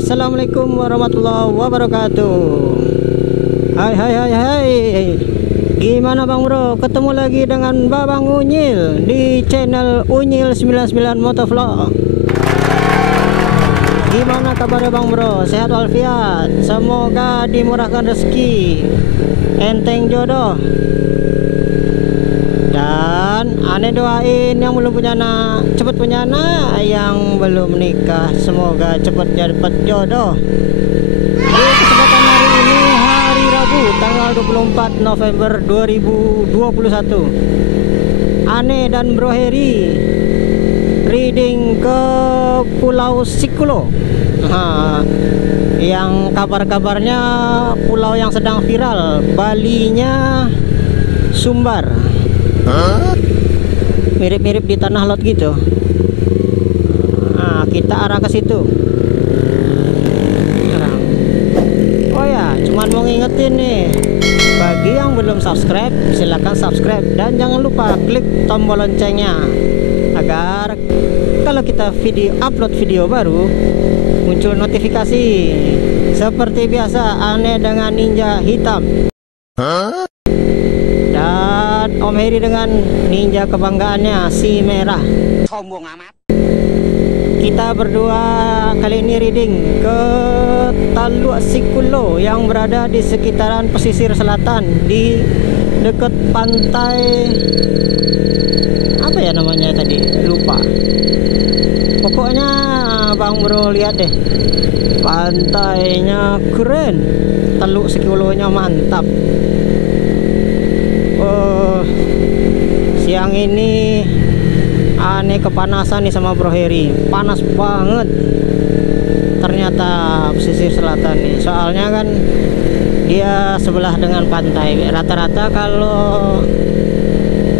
Assalamualaikum warahmatullahi wabarakatuh. Hai. Gimana Bang Bro? Ketemu lagi dengan Babang Unyil di channel Unyil 99 Motovlog. Gimana kabarnya Bang Bro? Sehat walafiat. Semoga dimurahkan rezeki, enteng jodoh. Dan aneh doain yang belum punya anak cepet punya anak, yang belum menikah semoga cepet dapat jodoh. Di kesempatan hari ini, hari Rabu tanggal 24 November 2021, Ane dan Bro Heri reading ke Pulau Sikulo. Yang kabar-kabarnya pulau yang sedang viral, Balinya Sumbar. Mirip-mirip di Tanah Lot gitu. Nah, kita arah ke situ. Oh ya, cuman mau ngingetin nih, bagi yang belum subscribe, silahkan subscribe dan jangan lupa klik tombol loncengnya agar kalau kita upload video baru muncul notifikasi. Seperti biasa, Ane dengan ninja hitam. Dan Om Heri dengan ninja kebanggaannya si merah. Sombong amat. Kita berdua kali ini reading ke Taluk Sikulo yang berada di sekitaran pesisir selatan, di dekat pantai apa ya namanya tadi, lupa. Pokoknya Bang Bro lihat deh, pantainya keren, Taluk Sikulonya mantap. Siang ini Ane kepanasan nih sama Bro Heri, panas banget ternyata pesisir selatan nih, soalnya kan dia sebelah dengan pantai. Rata-rata kalau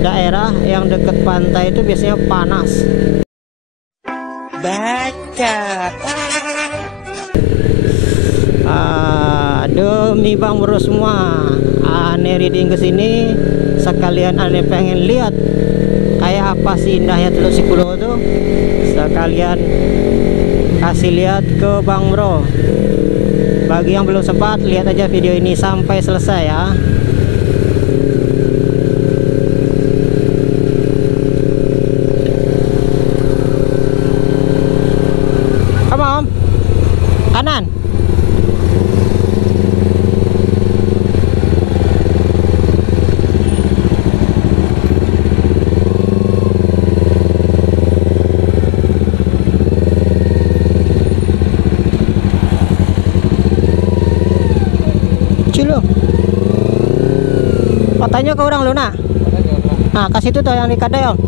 daerah yang deket pantai itu biasanya panas. Bacot. Demi Bang Bro semua, Ane reading ke sini sekalian Ane pengen lihat kayak apa sih indahnya Teluk Sikulo tuh. Sekalian kasih lihat ke Bang Bro. Bagi yang belum sempat, lihat aja video ini sampai selesai ya. Come on, kanan. Cilo. Tanya ke orang lu nah. Nah, kasih itu tuh yang di kadai Om.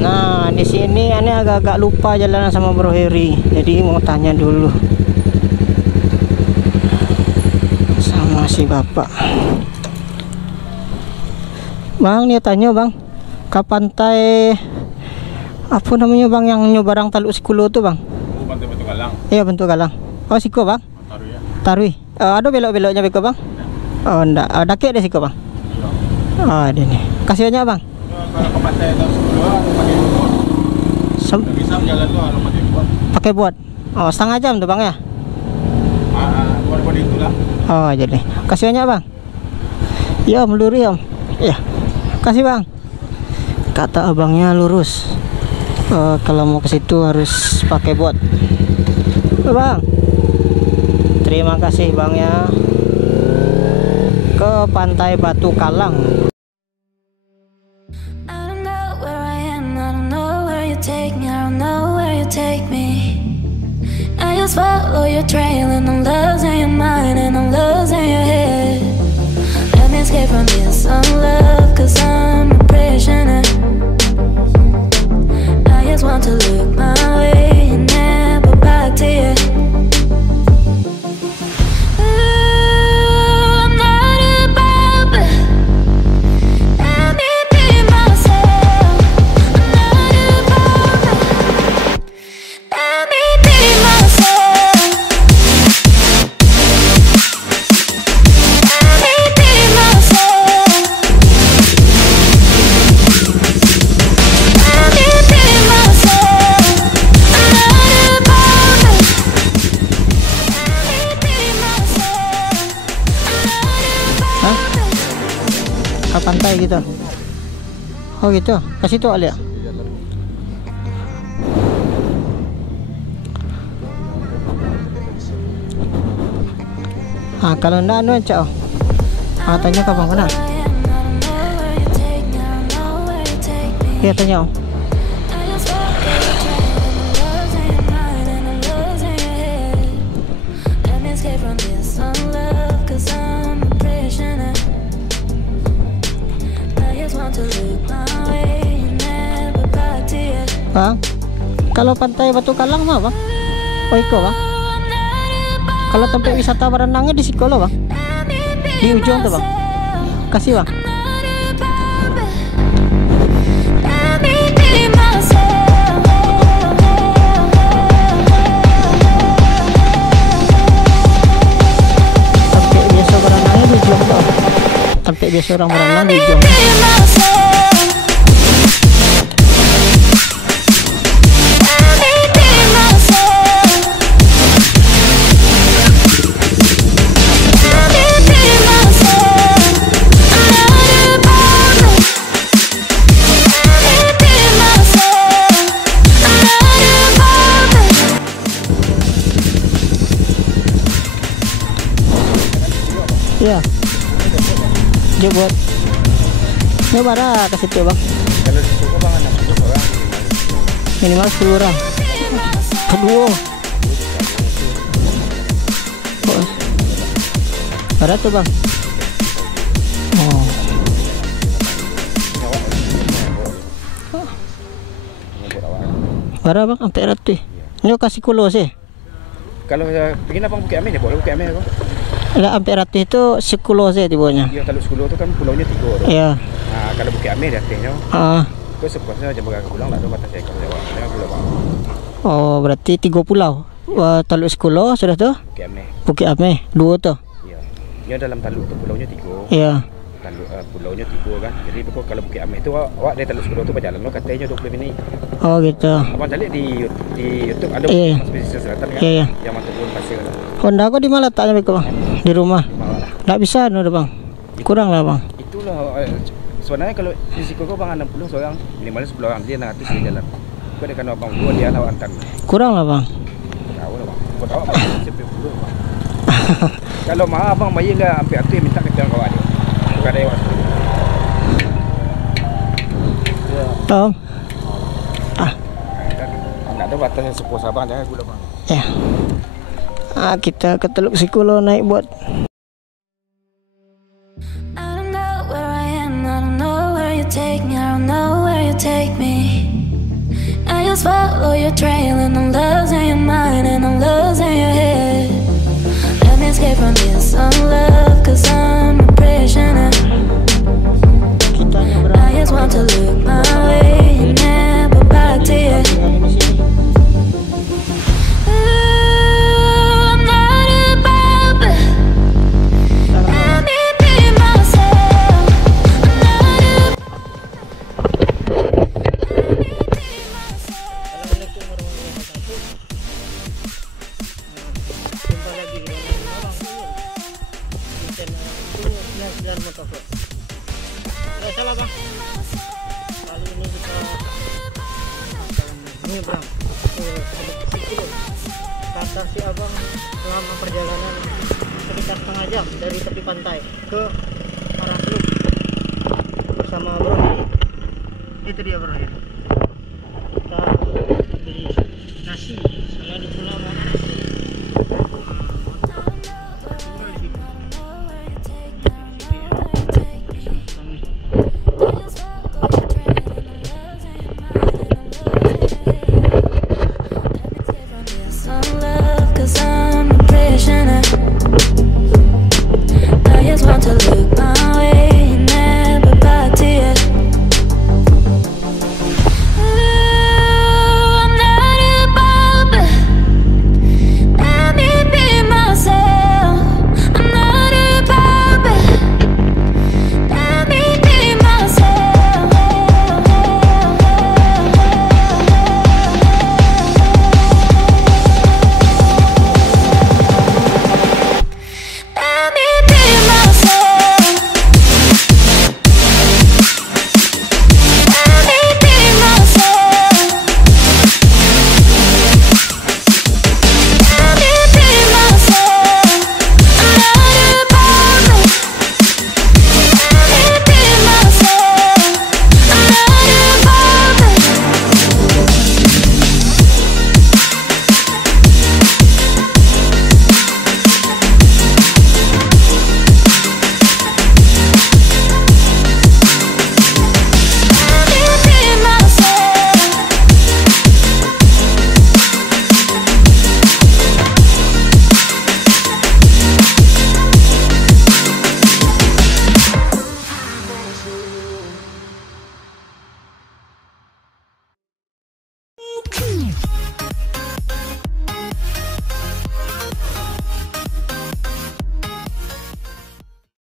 Nah, di sini Ane agak-agak lupa jalan sama Bro Heri. Jadi mau tanya dulu sama si bapak. Bang, dia tanya Bang, ke pantai apa namanya Bang yang nyobarang Taluk Sikulo tuh Bang? Pantai Batu Galang. Iya, Batu Galang. Oh, Siko Bang? Tarui ya. Tarui. Ada belok-beloknya Beko Bang? Oh, enggak. Dake deh Siko Bang. Oh, ada nih. Kasih banyak Bang. Kalau ke pantai Taluk Sikulo atau pakai boat. Bisa jalan tuh kalau pakai boat. Pakai boat. Oh, setengah jam tuh Bang ya? Buat itulah. Oh, jadi. Kasih banyak Bang. Ya, meluri Om. Iya. Kasih Bang. Kata abangnya lurus. Kalau mau ke situ harus pakai boat. Bang, terima kasih Bang ya. ke pantai Batu Kalang. I just follow your trail and I'm losing your mind and I'm losing your head. Let me escape from this love, cause I'm a prisoner. I just want to look my way and never back to you. Ke pantai gitu. Oh gitu, ke situ Ali ya. Ah kalau enggak anu cak. Tanya kapan mana? Iya tanya. Bang, kalau pantai Batu Kalang mah bang, oh iko bang. Kalau tempat wisata berenangnya di Sikolo bang, di ujung tuh bang. Kasih bang. Tempat biasa berenangnya di ujung tuh. Tempat biasa orang berenang di ujung. Iya. Dia buat nyoba dah ke situ bang. Kalau di situ bang 60 orang. Minimal 10 orang. Kedua. Oh. Ada tuh bang. Oh. Ada bang, sampai ratu. Ini kasih kulo sih. Kalau pengen abang Bukit Amin ya boleh Bukit Amin abang. Ada sampai ratu itu sekulo sih tibanya. Ya kalau Sekulo tu kan pulaunya 3 tu. Iya. Nah, kalau Bukit Amin dia tengok. Ah. Kau sepuasnya jam berapa pulang lah tu batas saya kalau lewat. Jangan pulau bang. Oh berarti 3 pulau. Taluk Sekulo sudah tuh. Bukit Amin. Bukit Ameh 2 tuh. Ya. Dia dalam taluk tu pulaunya 3. Iya. Taluk pulaunya 3 kan. Jadi pokok kalau Bukit Amin tu awak dari Taluk Sekulo tu berjalan lo katanya 20 minit. Oh gitu. Abang cari di YouTube ada Iya. pesisir selatan kan. Iya, iya. Yang mantap pun pasir kan. Honda aku di mana letaknya bang? Di rumah. Malah. Nggak bisa no bang. Kurang lah bang. Itulah sebenarnya kalau di Sikolo bang 60 seorang minimal 10 orang dia 600 di jalan. Kau ada kan abang 2 dia awak antar. Kurang lah bang. Tahu lah bang. Buat awak bang 10 bang. Kalau mah abang bayar lah sampai atu yang minta kita kawan dia. Bukan ada awak. Ya. Tom. Nak ada batas sepuas abang jangan gula bang. Ya. Kita ke Teluk Sikulo naik buat. I don't know where I am, I don't know where you take me, I don't know where you take me. I just follow your trail and I'm losing your mind and I'm losing your head. Let me escape from this love, cause I'm a prisoner. I just want to look my way and never back to you. Salah bang. Kali ini kita menyeberang ke Teluk Sikulo. Kata si abang selama perjalanan sekitar setengah jam dari tepi pantai ke itu dia bro ya. Kita